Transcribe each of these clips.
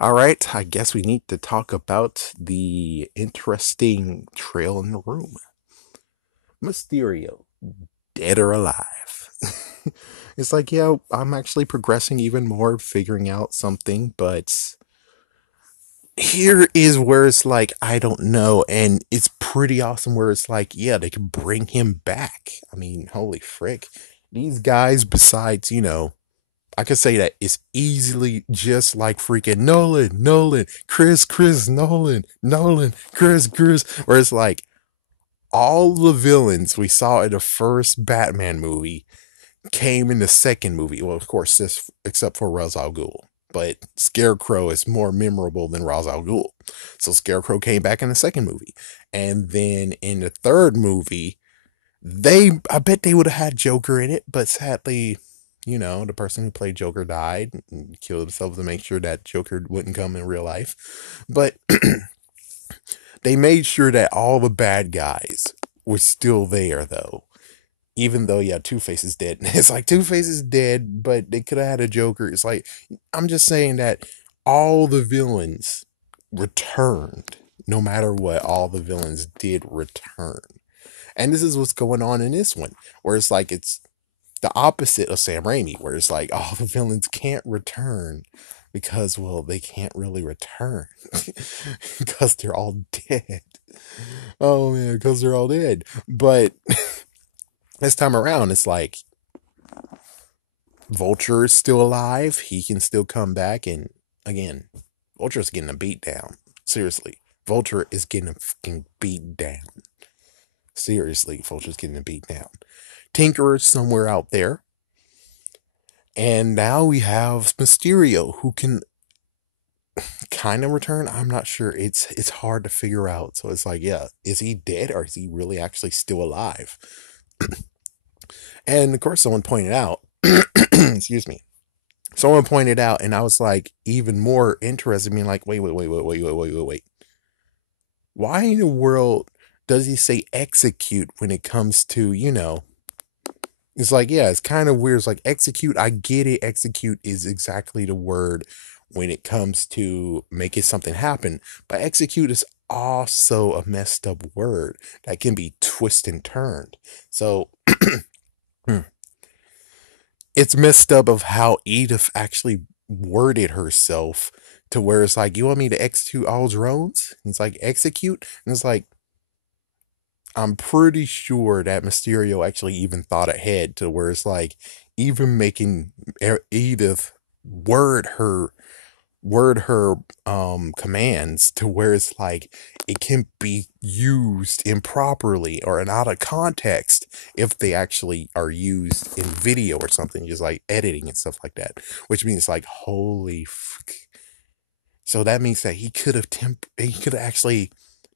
All right, I guess we need to talk about the interesting trail in the room. Mysterio, dead or alive? It's like, yeah, I'm actually progressing even more, figuring out something, but here is where it's like, I don't know. And it's pretty awesome where it's like, yeah, they can bring him back. I mean, holy frick. These guys, besides, I could say that it's easily just like freaking Nolan, Chris, Nolan, Chris, where it's like all the villains we saw in the first Batman movie came in the second movie. Well, of course, this except for Ra's al Ghul. But Scarecrow is more memorable than Ra's al Ghul. So Scarecrow came back in the second movie. And then in the third movie, I bet they would have had Joker in it, but sadly, the person who played Joker died and killed himself to make sure that Joker wouldn't come in real life. But they made sure that all the bad guys were still there, though. Even though, yeah, Two Face is dead. It's like Two Face is dead, but they could have had a Joker. It's like, I'm just saying that all the villains returned. No matter what, all the villains did return. And this is what's going on in this one, where it's like it's the opposite of Sam Raimi, where it's like all the villains can't return because, well, they can't really return because they're all dead. Oh man, because they're all dead. But this time around, it's like Vulture is still alive. He can still come back. And again, Vulture's getting a beat down. Seriously. Vulture is getting a fucking beat down. Seriously, Vulture's getting a beat down. Tinkerer's somewhere out there. And now we have Mysterio, who can kind of return. I'm not sure. It's hard to figure out. So it's like, yeah, is he dead or is he really actually still alive? And of course, someone pointed out, excuse me, someone pointed out, and I was like, even more interested, being like, wait. Why in the world does he say execute when it comes to, it's like, yeah, it's kind of weird. It's like execute. I get it. Execute is exactly the word when it comes to making something happen. But execute is also a messed up word that can be twisted and turned. So it's messed up of how Edith actually worded herself to where it's like, you want me to execute all drones? And it's like, execute? And it's like, I'm pretty sure that Mysterio actually even thought ahead to where it's like, even making Edith word her commands to where it's like it can be used improperly or out of context if they actually are used in video or something, just like editing and stuff like that, which means like holy so that means that he could have actually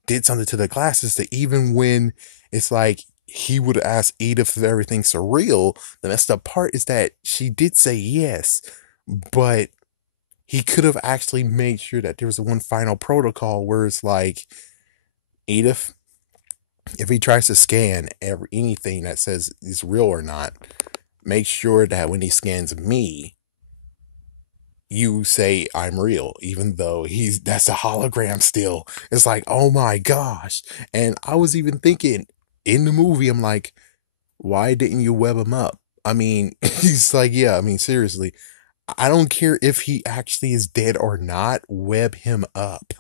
did something to the glasses that even when it's like he would ask Edith if everything's surreal, the messed up part is that she did say yes, but he could have actually made sure that there was one final protocol where it's like, Edith, if he tries to scan anything that says is real or not, make sure that when he scans me, you say I'm real, even though that's a hologram still. It's like, oh my gosh. And I was even thinking in the movie, I'm like, why didn't you web him up? I mean, he's like, yeah, I mean, seriously, I don't care if he actually is dead or not, web him up.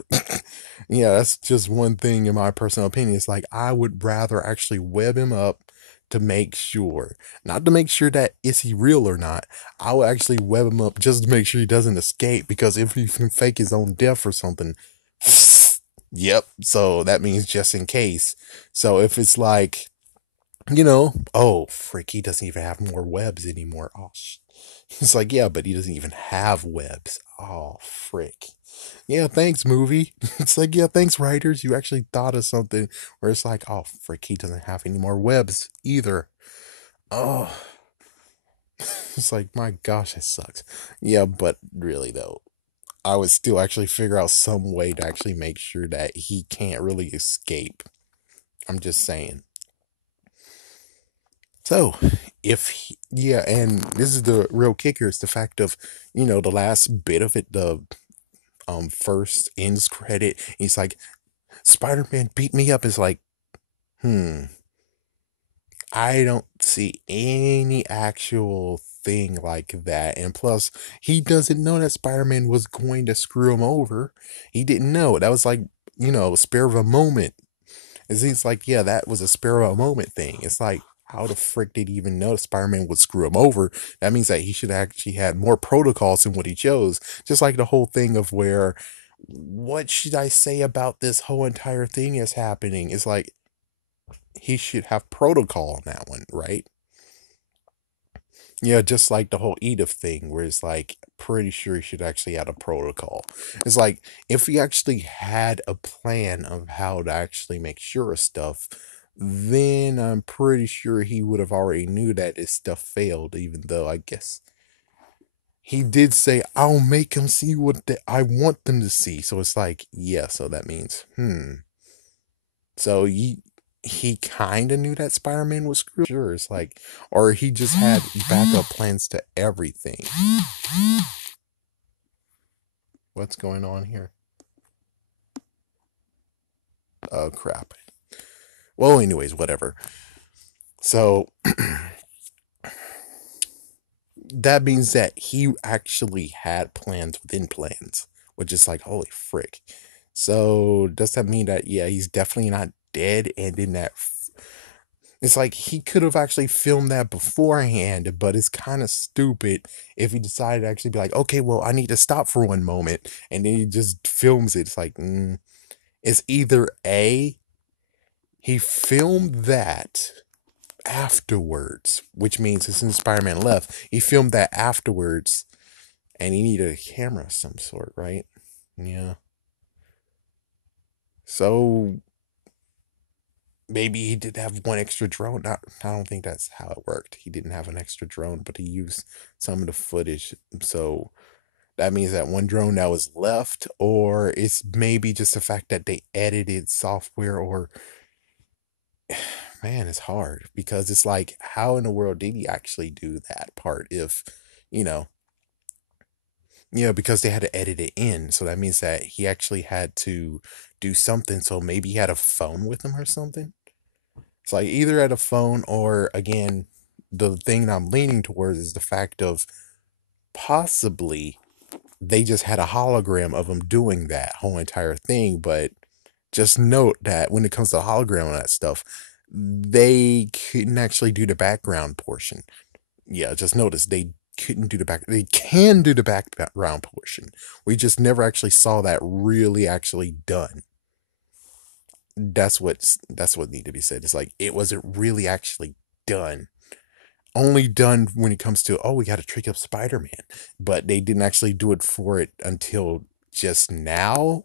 Yeah, that's just one thing in my personal opinion. It's like I would rather actually web him up to make sure, not to make sure that is he real or not. I would actually web him up just to make sure he doesn't escape because if he can fake his own death or something, yep. So that means just in case. So if it's like, oh freak, he doesn't even have more webs anymore. Oh, it's like, yeah, but he doesn't even have webs. Oh, frick. Yeah, thanks, movie. It's like, yeah, thanks, writers. You actually thought of something where it's like, oh, frick, he doesn't have any more webs either. Oh, it's like, my gosh, it sucks. Yeah, but really, though, I would still actually figure out some way to actually make sure that he can't really escape. I'm just saying. So, yeah, and this is the real kicker, it's the fact of, the last bit of it, the first ends credit. He's like, Spider-Man beat me up. It's like, hmm, I don't see any actual thing like that. And plus, he doesn't know that Spider-Man was going to screw him over. He didn't know. That was like, spare of a moment. And he's like, yeah, that was a spare of a moment thing. It's like, how the frick did he even know Spider-Man would screw him over? That means that he should actually had more protocols than what he chose. Just like the whole thing of where, what should I say about this whole entire thing is happening? It's like, he should have protocol on that one, right? Yeah, just like the whole Edith thing, where it's like, pretty sure he should actually have a protocol. It's like, if he actually had a plan of how to actually make sure of stuff, then I'm pretty sure he would have already knew that his stuff failed, even though I guess he did say, I'll make them see what I want them to see. So it's like, yeah, so that means, So he kind of knew that Spider-Man was screwed. Sure, it's like, or he just had backup plans to everything. What's going on here? Oh crap. Well, anyways, whatever. So that means that he actually had plans within plans, which is like, holy frick. So does that mean that, yeah, he's definitely not dead? And in that, it's like he could have actually filmed that beforehand, but it's kind of stupid if he decided to actually be like, okay, well, I need to stop for one moment, and then he just films it. It's like, it's either A, he filmed that afterwards, which means as soon as Spider-Man left, he filmed that afterwards, and he needed a camera of some sort, right? Yeah. So maybe he did have one extra drone. Not, I don't think that's how it worked. He didn't have an extra drone, but he used some of the footage. So that means that one drone that was left, or it's maybe just the fact that they edited software, or man, it's hard because it's like, how in the world did he actually do that part if, you know, because they had to edit it in. So that means that he actually had to do something. So maybe he had a phone with him or something. It's like either at a phone, or again, the thing I'm leaning towards is the fact of possibly they just had a hologram of him doing that whole entire thing. But just note that when it comes to hologram and that stuff, they couldn't actually do the background portion. Yeah, just notice they couldn't do the back. They can do the background portion. We just never actually saw that really actually done. That's what needed to be said. It's like it wasn't really actually done. Only done when it comes to, oh, we got to trick up Spider-Man, but they didn't actually do it for it until just now.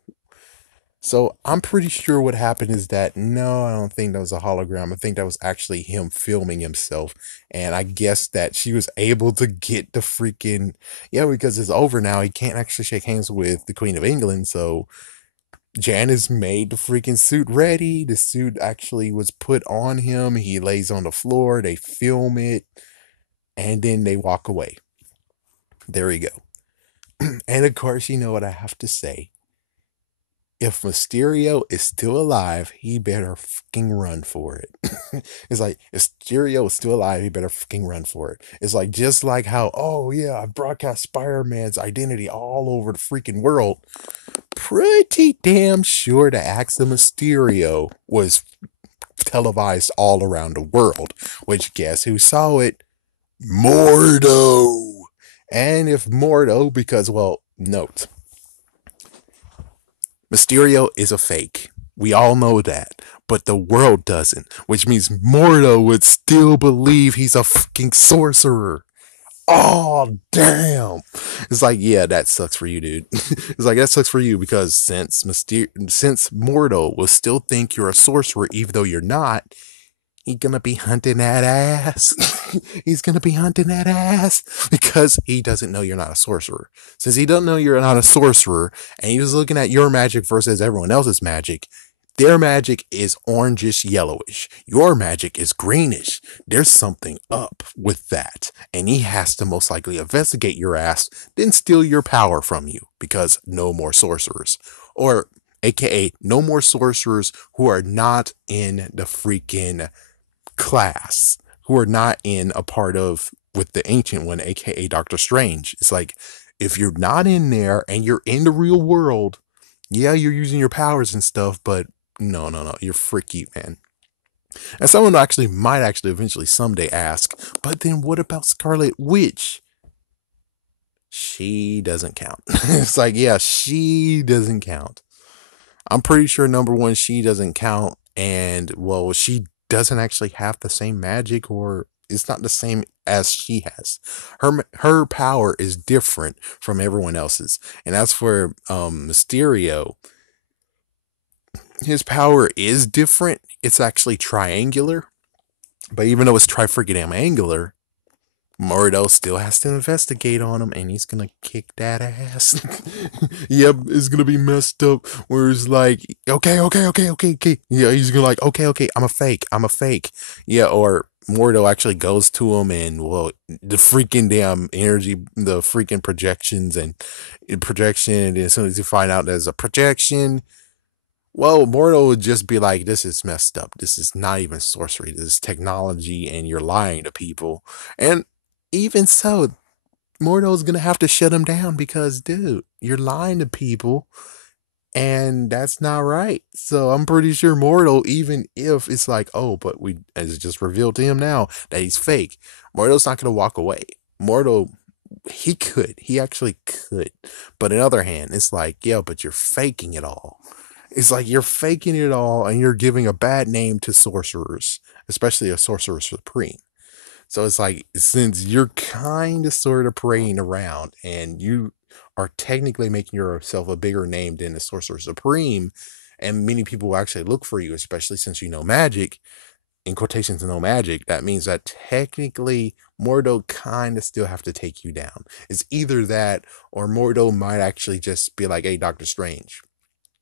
So I'm pretty sure what happened is that, no, I don't think that was a hologram. I think that was actually him filming himself. And I guess that she was able to get the freaking, yeah, because it's over now. He can't actually shake hands with the Queen of England. So Janice made the freaking suit ready. The suit actually was put on him. He lays on the floor. They film it, and then they walk away. There we go. And of course, you know what I have to say. If Mysterio is still alive, he better fucking run for it. It's like, if Mysterio is still alive, he better fucking run for it. It's like, just like how, oh yeah, I broadcast Spider-Man's identity all over the freaking world. Pretty damn sure the acts of Mysterio was televised all around the world. Which, guess who saw it? Mordo! And if Mordo, because, well, note, Mysterio is a fake. We all know that. But the world doesn't. Which means Mordo would still believe he's a fucking sorcerer. Oh, damn. It's like, yeah, that sucks for you, dude. It's like, that sucks for you because since Mordo will still think you're a sorcerer even though you're not, he's gonna be hunting that ass. He's gonna be hunting that ass because he doesn't know you're not a sorcerer. Since he doesn't know you're not a sorcerer, and he was looking at your magic versus everyone else's magic, Their magic is orangish yellowish. Your magic is greenish. There's something up with that. And he has to most likely investigate your ass, then steal your power from you because no more sorcerers. Or, aka, no more sorcerers who are not in the freaking class, who are not in a part of with the ancient one, aka Doctor Strange. It's like, if you're not in there and you're in the real world, yeah, you're using your powers and stuff, but no, you're freaky, man. And someone actually might actually eventually someday ask, but then what about Scarlet Witch? She doesn't count. It's like, yeah, she doesn't count. I'm pretty sure number one, she doesn't count, and well, she doesn't actually have the same magic, or it's not the same as she has. Her power is different from everyone else's, and as for Mysterio, his power is different. It's actually triangular, but even though it's tri-freaking angular, Mordo still has to investigate on him, and he's gonna kick that ass. Yep, it's gonna be messed up. Where it's like, okay. Yeah, he's gonna like, okay, I'm a fake. Yeah, or Mordo actually goes to him, and well, the freaking damn energy, the freaking projections and projection, and as soon as you find out there's a projection, well, Mordo would just be like, this is messed up. This is not even sorcery. This is technology, and you're lying to people. And even so, Mordo's gonna have to shut him down because, dude, you're lying to people, and that's not right. So I'm pretty sure Mordo, even if it's like, oh, but we, as it just revealed to him now that he's fake, Mordo's not gonna walk away. Mordo, he actually could. But on the other hand, it's like, yeah, but you're faking it all. It's like you're faking it all and you're giving a bad name to sorcerers, especially a sorcerer supreme. So it's like, since you're kind of sort of parading around and you are technically making yourself a bigger name than the sorcerer supreme, and many people will actually look for you, especially since you know magic, in quotations, no magic, that means that technically Mordo kind of still have to take you down. It's either that or Mordo might actually just be like, hey, Doctor Strange,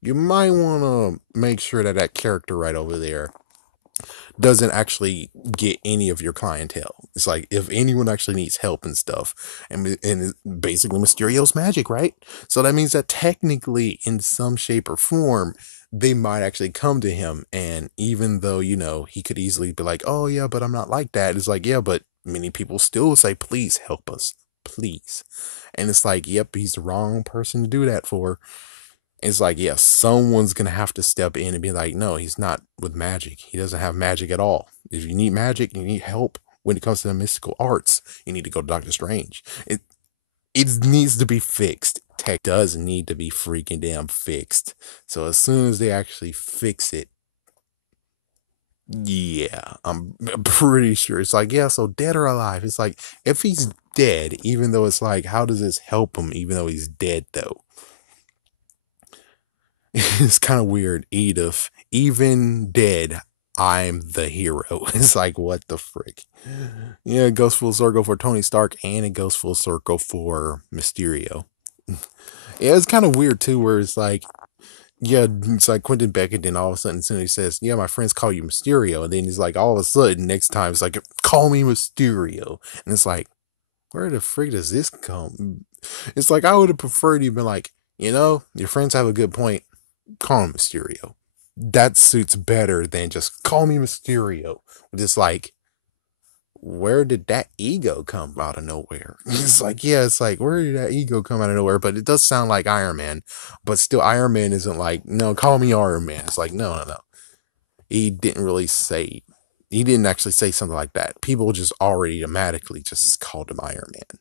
you might want to make sure that that character right over there doesn't actually get any of your clientele. It's like, if anyone actually needs help and stuff, and basically Mysterio's magic, right? So that means that technically, in some shape or form, they might actually come to him. And even though, he could easily be like, oh yeah, but I'm not like that. It's like, yeah, but many people still say, please help us, please. And it's like, yep, he's the wrong person to do that for. It's like, yeah, someone's gonna have to step in and be like, no, he's not with magic. He doesn't have magic at all. If you need magic, you need help when it comes to the mystical arts, you need to go to Doctor Strange. It needs to be fixed. Tech does need to be freaking damn fixed. So as soon as they actually fix it, yeah, I'm pretty sure it's like, yeah, so dead or alive. It's like, if he's dead, even though it's like, how does this help him even though he's dead though? It's kind of weird. Edith, even dead, I'm the hero. It's like, what the frick? Yeah, it goes full circle for Tony Stark, and it goes full circle for Mysterio. Yeah, it's kind of weird too, where it's like, yeah, it's like Quentin Beckett, and all of a sudden, he says, yeah, my friends call you Mysterio. And then he's like, all of a sudden, next time, it's like, call me Mysterio. And it's like, where the frick does this come? It's like, I would have preferred you been like, your friends have a good point. Call him Mysterio. That suits better than just call me Mysterio. Just like, where did that ego come out of nowhere? It's like, yeah, it's like, where did that ego come out of nowhere? But it does sound like Iron Man. But still, Iron Man isn't like, no, call me Iron Man. It's like, no. He didn't really say, he didn't actually say something like that. People just already automatically just called him Iron Man.